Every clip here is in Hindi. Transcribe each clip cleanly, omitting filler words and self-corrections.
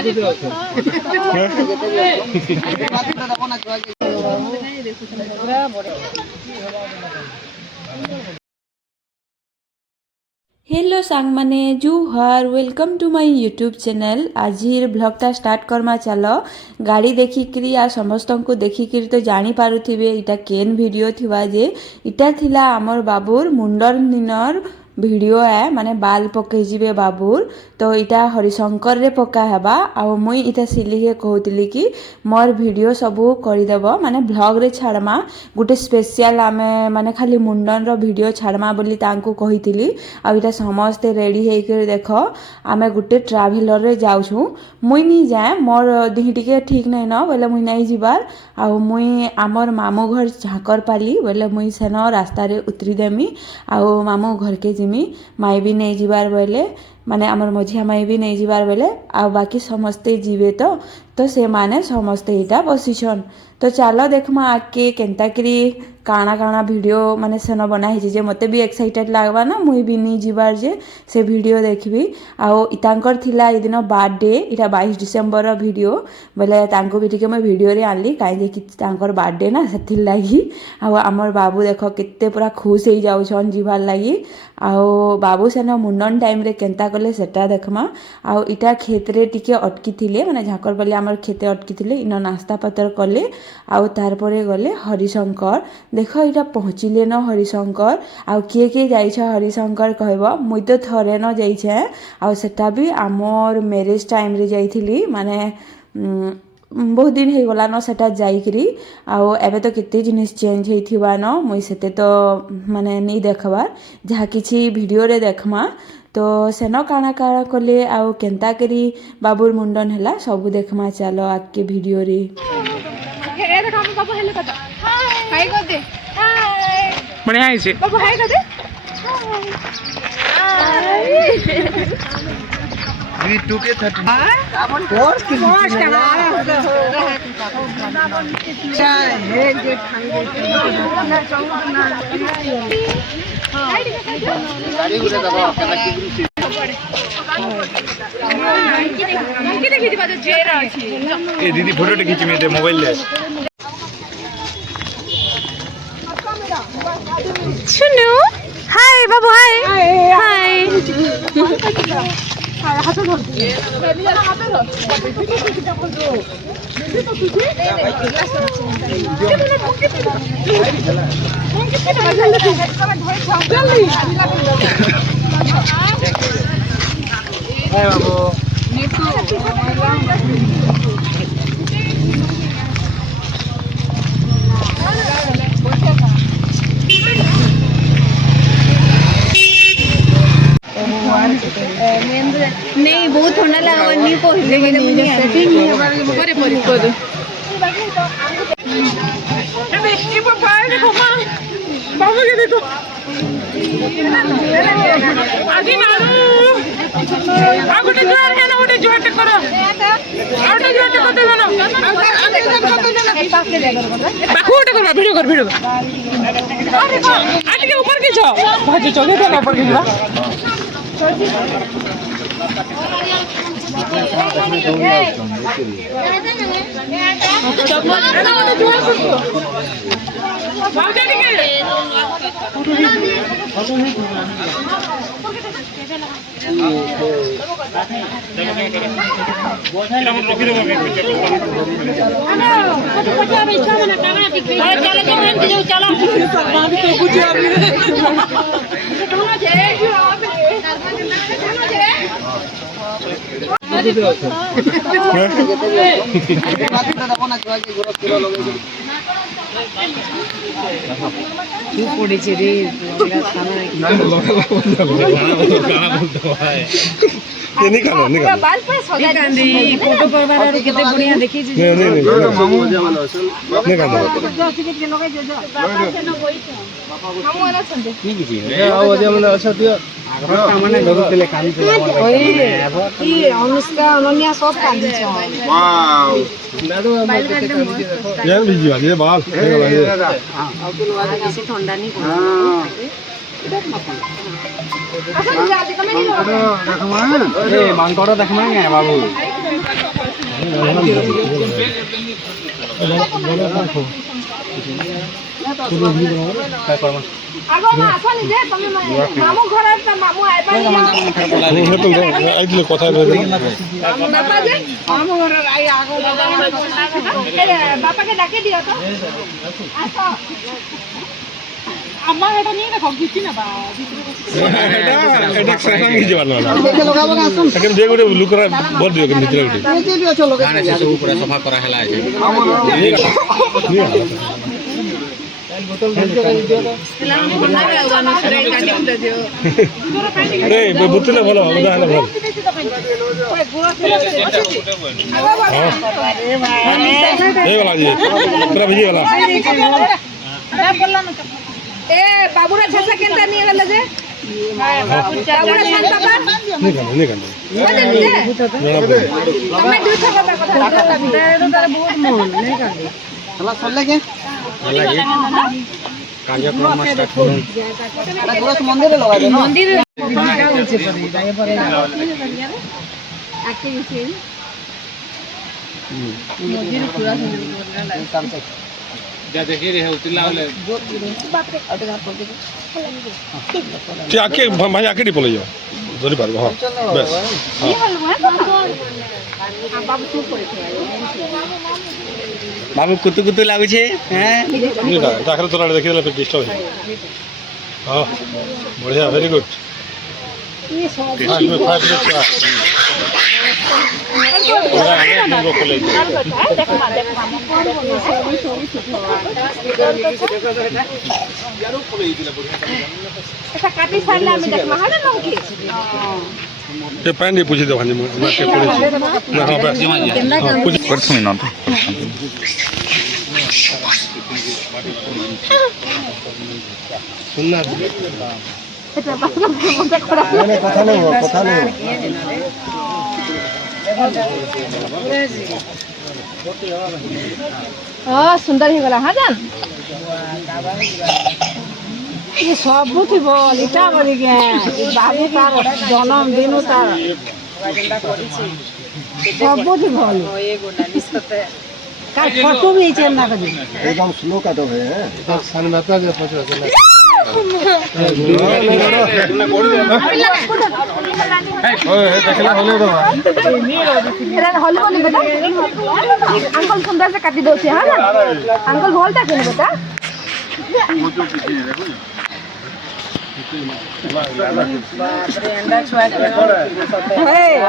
हेलो सांग माने जुहार welcome to my YouTube channel. आज ब्लॉगटा स्टार्ट करमा चलो गाड़ी देखिकी आ समस्त को देखिकी तो जानी पारुथिबे इटा केन वीडियो थिवा जे इटा थिला आमर बाबूर मुंडर दिनर वीडियो है माने बाल पकई जीवे बाबूर तो इटा हरिशंकर रे पका हेबा आ मुई इटा सिलिके कहतली कि मोर वीडियो सबू करदेव माने ब्लॉग रे छाड़मा गोटे स्पेशल आमे माने खाली मुंडन रो वीडियो छाड़मा बोली तांको कहितली आ इटा समस्ते रेडी हेकर देख आमे गोटे ट्राभेलर रे जाउछु मुई नी जाए मोर दिही टिके ठीक नै न बोले मुई नै जिबार आ मुई आमर मामू घर झाकर पाली बोले मुई सेन रास्ता रे उतरी देमी आ मामू घर के जिमी माई भी नहीं जिबार बोले माने आमर मझिया माई भी नहीं जिबार बोले आ बाकी समस्ते जीवे तो से माने समस्ते इटा बसिछन तो चलो देखमा आके केनता करी काना काना वीडियो माने सेन बना है जे मते भी एक्साइटेड लागबा ना मुई भी नहीं जिबार जे से वीडियो देखबी आ इतांकर थिला ए दिन बर्थडे इटा 22 डिसेंबर रो वीडियो बोले तांको भी टिके मैं वीडियो रे आनली काई जे कि तांकर बर्थडे ना सेथिल लागी आ हमर बाबू देखो केते पूरा खुश हो जाउ छन जिबार लागी आ बाबू सेन मुंडन टाइम रे केनता कले सेटा देखमा आ इटा खेत रे टिके अटकी थिले माने झाकर पले हमर खेते अटकी थिले इन नास्ता पत्र कले आ तार परे गले हरिशंकर देख इटा पहुँचिले न हरिशंकर आ किए जाइछ हरिशंकर कहबो मुई तो थरे न जाइछे आ सेटा भी आमर मैरिज टाइम रे जाइथिली माने बहुत दिन हो गला न सेटा जाइकरी आ एबे तो केते जिनिस चेंज हेथिबा न मुई सेते तो माने नहीं देखबार जहा किछि वीडियो रे देखमा तो सेन काना काना कले आ केनता करी बाबूर मुंडन हैला सब देखमा चलो आके वीडियो रे हे देखो हम बाबू हेले कत हाय कर दे हाय बढ़िया है से बाबू हाय कर दे वी 2 के 30 कोर्स की कोर्स कहां चाय हे जे खांगे गाड़ी उड़े दबा केना की मंकी देखि दिबा जे अछि ए दीदी फोटो टे खींच में दे मोबाइल ले सुनो हाय बाबू हाय हाय हाथ धर हाथ नहीं बहुत ठंडा लगा नहीं पहुंचे परे परे कर ये पापा देखो मां बाबू के देखो आदि मारू आ गोटे जोर है ना गोटे जोर टे करो आ गोटे जोर टे करते जानो बाकू गोटे कर वीडियो आ टिके ऊपर के छ भाजी चले तो ऊपर के जा बाल पर सजा दी फोटो करबार आरो केते बढ़िया देखि छी नहीं मामू जमान असल नहीं कांदो मामू आना छंदे की की ए आओ जे मन अस दियो आगरटा माने धरुतले कांदिले ई अनुष्का अनन्या सब कांदी छ वाओ दादू बाल कांदे देखो ये लीजिए ये बाल हां अब्दुल वाले किसी ठंडा नहीं को मांगकोड़ा देखमा ए बाबू কথা বাপাকে ডাকে দিও তো আমার এটা নিয়ে রাখো কিছু না বা এটা সারাং হিজে বানা না এখন যে গুলো লুক করা বল দিও কিন্তু ভিতরে উঠে গানে সে সব পুরা সফা করা হেলা আছে রে বুতলে ভালো ওদা হলো ভালো এই वाला जी पूरा भिजे वाला এ বাবুরা ছাতা কেনটা নিয়ে গেল যে বাবুরা ছাতা বা नहीं करना তুমি দুই টাকা কথা এটা তার বহুত মন নেই কাঁদে চলা চললে কে কার্যক্রম স্টার্ট করুন এটা পুরো মন্দিরে লগাই দেন মন্দিরে দিদিকা হচ্ছে পরে যাই পরে আকে গেছে মন্দিরে পুরা সুন্দর লাগে যা দেখি রে উতলা হলে তুই আকে ভাই আকে দি পলে যাও ধরি পারবো হ্যাঁ বেশ কি হলো বাবু চুপ করে বাবু কুতু কুতু লাগুছে হ্যাঁ नहीं ना दाखल तोरा देखि देला फिर डिस्टर्ब है हां बढ़िया वेरी गुड ये सब हां मैं 5 मिनट का पूरा है को खोले देखो ऐसा काटी सारला में देखमा है ना नमकी ये पैन ही पूछ दो भांजी मैं के पड़े ना हां बस हां पूछ प्रथम ना सुनना এটা বাবা মজা করা মানে কথা নেই কথা নেই সুন্দর হয়ে গেল হ্যাঁ জান ये सब थी बोल इटा बड़ी गे बाबू तार जन्मदिन तार सब थी बोल का फोटो भी चेम ना कर एकदम स्लो काटो है एकदम सनमाता जो फोटो है देखला होले तो एरा हल बोली बेटा अंकल सुंदर से काटी दो छे हां ना अंकल बोलता के बेटा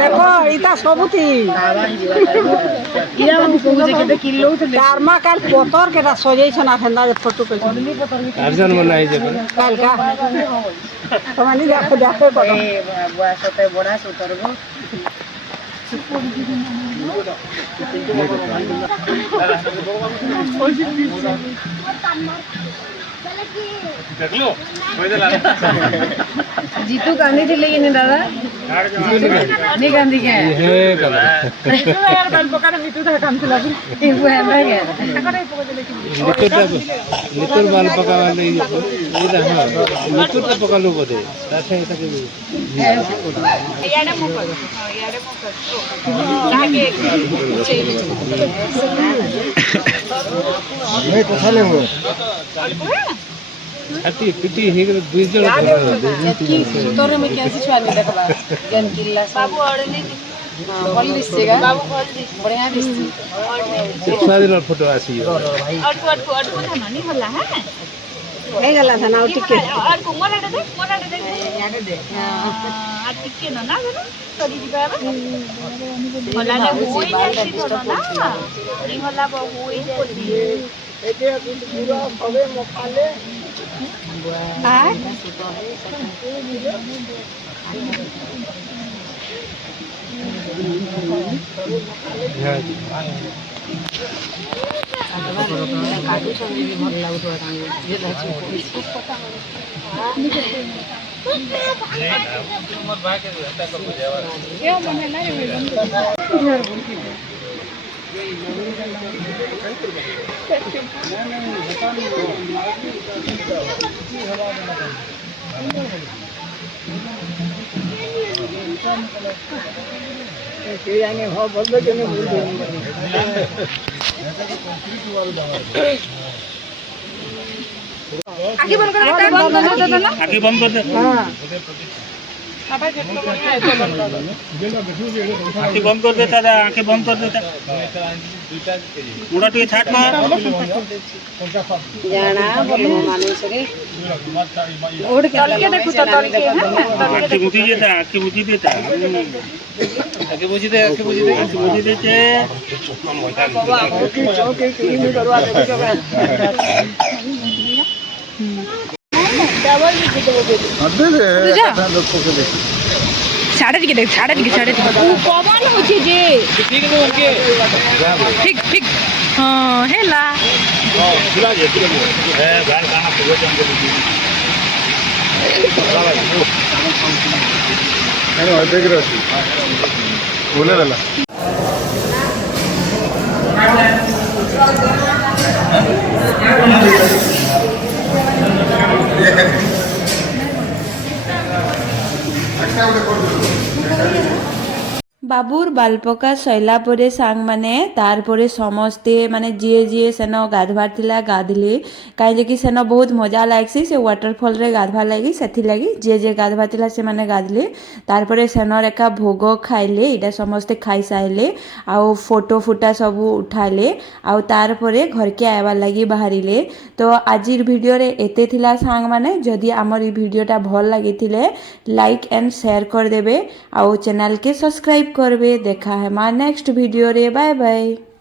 देखो इता सबुथी दारमा काल पतर के सजाई छना ठंडा फोटो पे अर्जन बनाई जे काल का तमानी जाके जाके पड़ो बड़ा सोते बड़ा सुतरबो देखलो कोई देला जीतू गांधी थी लेकिन दादा नहीं गांधी के हे कला यार बाल पकाने मिटू था काम चला भी वो है भाई नितुर बाल पकावा नहीं ये हां नितुर तो पका लो बोदे तासे तके याडे मुकर याडे मुकर लागे मैं कथा ले हो अति पिटी हे दुई जण की तोरे में कैसे छुआनी देखबा जन किल्ला बाबू अड़े नहीं बोल दिसेगा बाबू बोल दिस बढ़िया दिसती शिक्षा दिन फोटो आसी और था नहीं होला है हे गला था ना टिके और मोरा दे याडे दे आ टिके ना ना तोरी दिबा होला ले होई जाती थोड़ा ना नहीं होला होई जाती एते पूरा सबे मखाले हां काटू सब भी भल लागतो ये धाची यो मने लाई आखी बंद कर बेटा बंद कर दे ना आंखें बंद कर दे आंखें बंद कर देता था आंखें बंद कर देता मुड़ा टिके छाट मार जाना बोलो मानुष रे ओढ़ के तल के देखो तो तल के है आंखें मुझी देता आंखें मुझी देता आंखें मुझी दे आंखें मुझी दे आंखें मुझी देते साढ़े दिखे देख साढ़े दिखे पवन होची जे ठीक ठीक हां हेला बुला जे है बाहर खाना पूरा जम के अरे देख रहे हो बोले वाला বাবুর বালপকা সইলা পরে সাং মানে তারপরে সমস্তে মানে যিয়ে যিয়ে সেন গাধবার লা গাধলি কাইকি সেন বহুত মজা লাগছি সে ওয়াটারফলরে গাধবার লাগি সেথিলাগি যে যে গাধবার লা সে মানে গাধলি তারপরে সেনর একা ভোগ খাইলে এটা সমস্তে খাই সাইলে আউ ফটো ফুটা সবু উঠাইলে আউ তারপরে ঘরকে আইবার লাগি বাহারিলে তো আজির ভিডিওরে এতে থিলা সাং মানে যদি আমার এই ভিডিওটা ভাল লাগিলে লাইক এন্ড শেয়ার করে দেবে আউ চ্যানেলকে সবসক্রাইব করবে। দেখা है हमारा नेक्स्ट वीडियो रे। Bye bye.